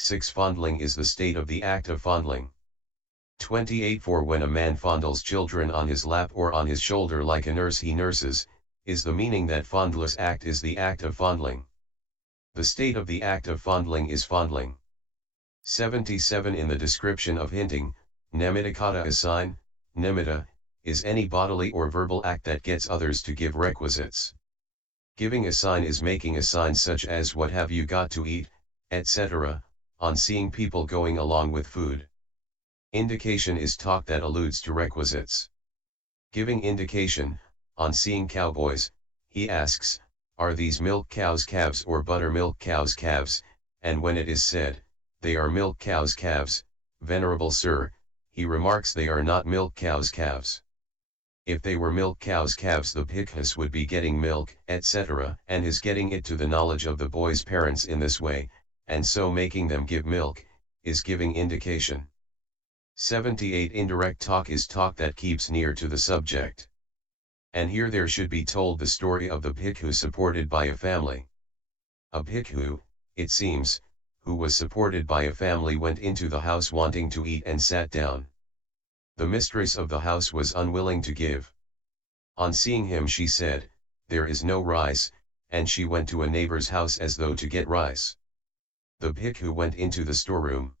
6. Fondling is the state of the act of fondling. 28. For when a man fondles children on his lap or on his shoulder like a nurse he nurses, is the meaning that fondless act is the act of fondling. The state of the act of fondling is fondling. 77. In the description of hinting, nimitta a sign, nimitta, is any bodily or verbal act that gets others to give requisites. Giving a sign is making a sign such as what have you got to eat, etc., on seeing people going along with food. Indication is talk that alludes to requisites. Giving indication, on seeing cowboys, he asks, are these milk cows calves or buttermilk cows calves, and when it is said, they are milk cows calves, Venerable Sir, he remarks they are not milk cows calves. If they were milk cows calves the bhikkhus would be getting milk, etc., and his getting it to the knowledge of the boy's parents in this way, and so making them give milk, is giving indication. 78. Indirect talk is talk that keeps near to the subject. And here there should be told the story of the bhikkhu supported by a family. A bhikkhu, it seems, who was supported by a family went into the house wanting to eat and sat down. The mistress of the house was unwilling to give. On seeing him she said, there is no rice, and she went to a neighbor's house as though to get rice. The bhikkhu went into the storeroom.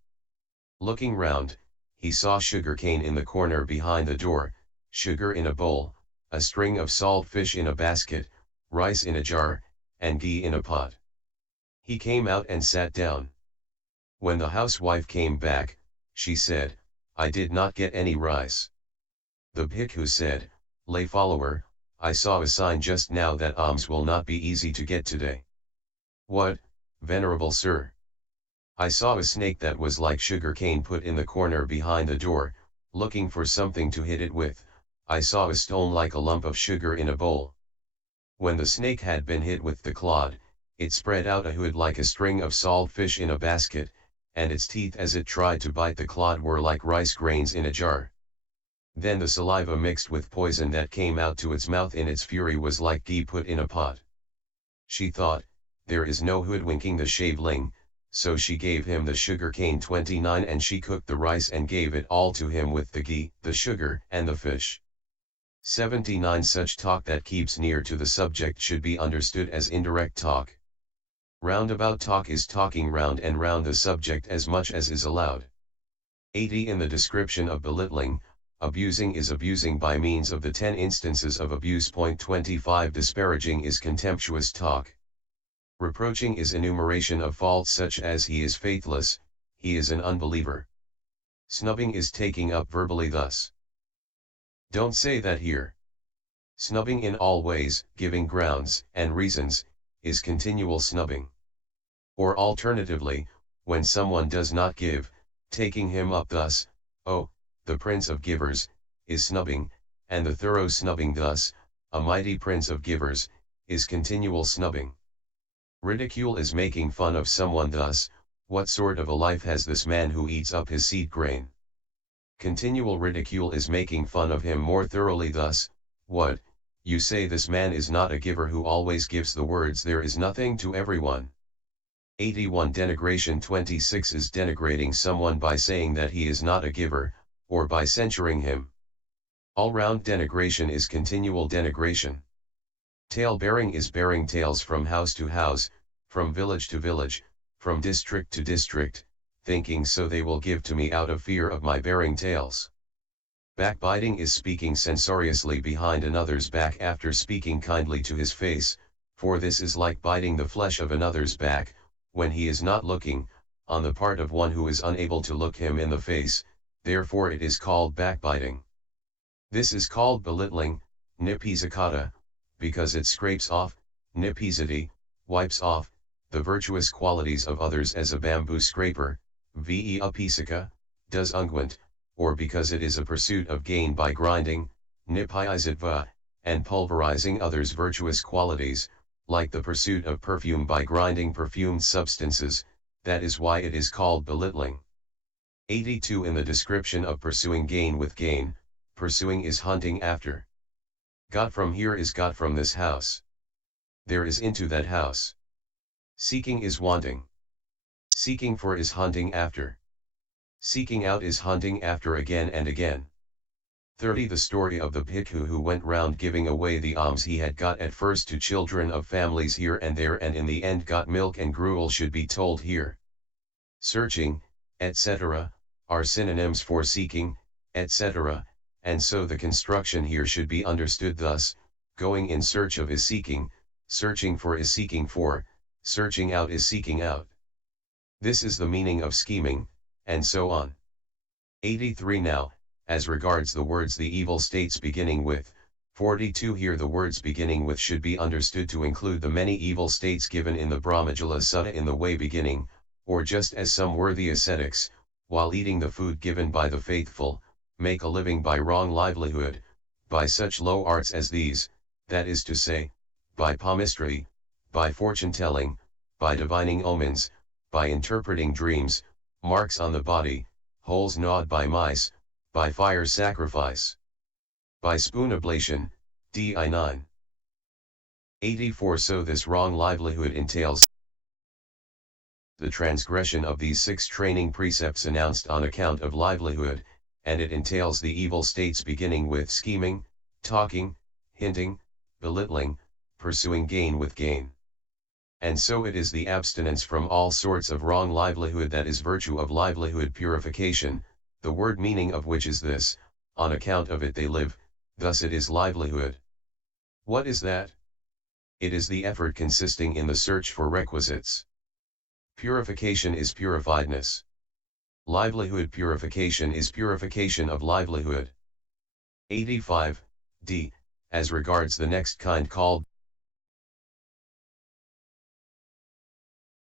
Looking round, he saw sugar cane in the corner behind the door, sugar in a bowl, a string of salt fish in a basket, rice in a jar, and ghee in a pot. He came out and sat down. When the housewife came back, she said, I did not get any rice. The bhikkhu said, lay follower, I saw a sign just now that alms will not be easy to get today. What, Venerable Sir? I saw a snake that was like sugar cane put in the corner behind the door, looking for something to hit it with. I saw a stone like a lump of sugar in a bowl. When the snake had been hit with the clod, it spread out a hood like a string of salt fish in a basket, and its teeth as it tried to bite the clod were like rice grains in a jar. Then the saliva mixed with poison that came out to its mouth in its fury was like ghee put in a pot. She thought, there is no hoodwinking the shaveling, so she gave him the sugar cane. 29. And she cooked the rice and gave it all to him with the ghee, the sugar, and the fish. 79. Such talk that keeps near to the subject should be understood as indirect talk. Roundabout talk is talking round and round the subject as much as is allowed. 80. In the description of belittling, abusing is abusing by means of the 10 instances of abuse. 25. Disparaging is contemptuous talk. Reproaching is enumeration of faults such as he is faithless, he is an unbeliever. Snubbing is taking up verbally thus. Don't say that here. Snubbing in all ways, giving grounds and reasons, is continual snubbing. Or alternatively, when someone does not give, taking him up thus, oh, the prince of givers, is snubbing, and the thorough snubbing thus, a mighty prince of givers, is continual snubbing. Ridicule is making fun of someone thus, what sort of a life has this man who eats up his seed grain? Continual ridicule is making fun of him more thoroughly thus, what, you say this man is not a giver who always gives the words there is nothing to everyone. 81. Denigration. 26 is denigrating someone by saying that he is not a giver, or by censuring him. All-round denigration is continual denigration. Tale-bearing is bearing tales from house to house, from village to village, from district to district, thinking so they will give to me out of fear of my bearing tales. Backbiting is speaking censoriously behind another's back after speaking kindly to his face, for this is like biting the flesh of another's back, when he is not looking, on the part of one who is unable to look him in the face, therefore it is called backbiting. This is called belittling, nipisakata, because it scrapes off, nipisati, wipes off, the virtuous qualities of others as a bamboo scraper, ve apisaka, does unguent, or because it is a pursuit of gain by grinding, nipiyasatva, and pulverizing others' virtuous qualities, like the pursuit of perfume by grinding perfumed substances, that is why it is called belittling. 82. In the description of pursuing gain with gain, pursuing is hunting after. Got from here is got from this house. There is into that house. Seeking is wanting. Seeking for is hunting after. Seeking out is hunting after again and again. 30. The story of the bhikkhu who went round giving away the alms he had got at first to children of families here and there and in the end got milk and gruel should be told here. Searching, etc., are synonyms for seeking, etc., and so the construction here should be understood thus: going in search of is seeking, searching for is seeking for, searching out is seeking out. This is the meaning of scheming, and so on. 83. Now, as regards the words the evil states beginning with, 42. Here the words beginning with should be understood to include the many evil states given in the Brahmajala Sutta in the way beginning, or just as some worthy ascetics, while eating the food given by the faithful, make a living by wrong livelihood, by such low arts as these, that is to say, by palmistry, by fortune-telling, by divining omens, by interpreting dreams, marks on the body, holes gnawed by mice, by fire sacrifice, by spoon ablation, di 9. 84. So this wrong livelihood entails the transgression of these 6 training precepts announced on account of livelihood, and it entails the evil states beginning with scheming, talking, hinting, belittling, pursuing gain with gain. And so it is the abstinence from all sorts of wrong livelihood that is virtue of livelihood purification, the word meaning of which is this: on account of it they live, thus it is livelihood. What is that? It is the effort consisting in the search for requisites. Purification is purifiedness. Livelihood purification is purification of livelihood. 85. D. As regards the next kind called